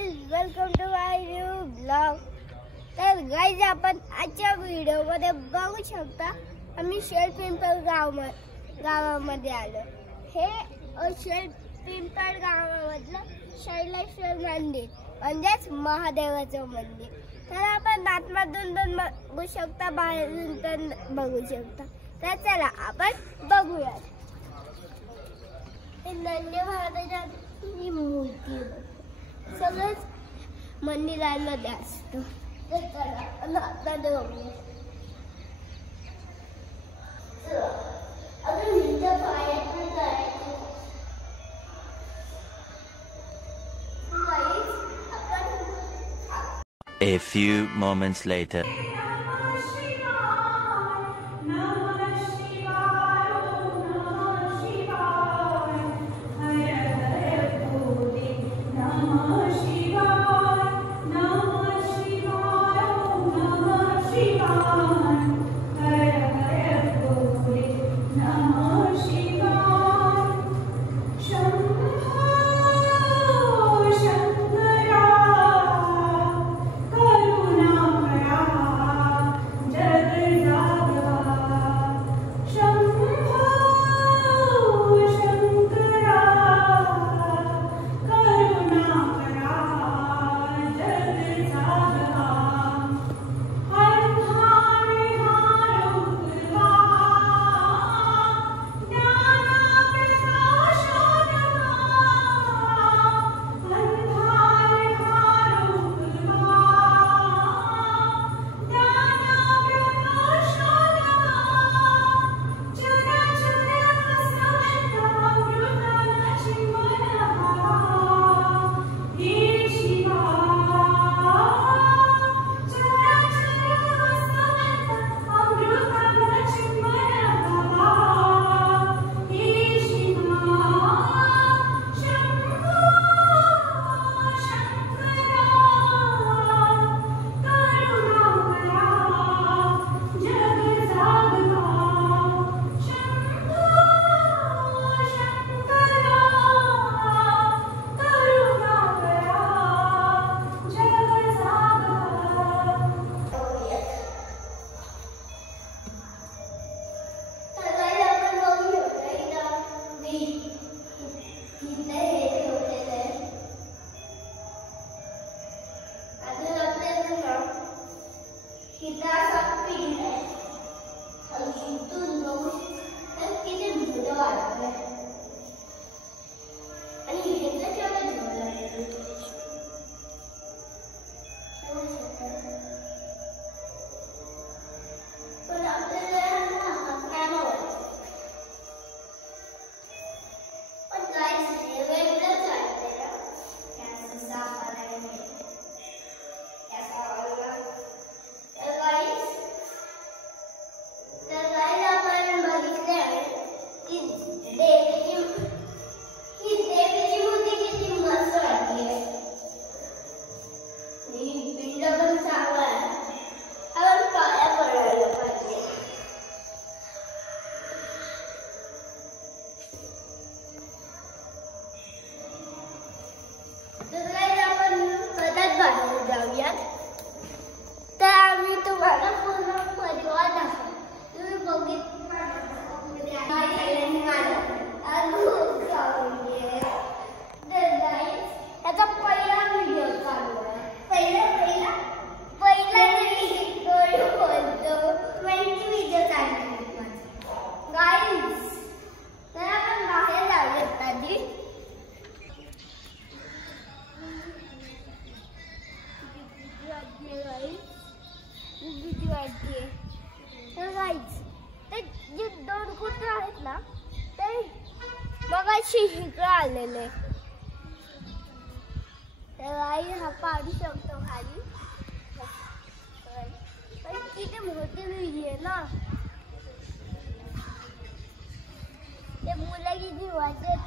Guys, welcome to my new blog. तर guys, आपण आजच्या व्हिडिओमध्ये बघू शकता आम्ही शेळपिंपळ गावामध्ये आलो। हे शेळपिंपळ गावामधलं शैलेश्वर मंदिर म्हणजेच महादेवाचं मंदिर। तर आपण आतमधून पण बघू शकता, बाहेरून पण बघू शकता। तर चला आपण बघूया। नंदी महाराजांची मूर्ती सगळंच मंदिरामध्ये असतं। तर चला आता बघूया। अजून इथं पायात पण जायचं। A few moments later. दोन कुत्रे आहेत ना, ते मगाशी इकडे आलेले। तर आई हा पाडू शकतो खाली, पण किती मोठी विहीर आहे ना। ते मुलं किती वाजत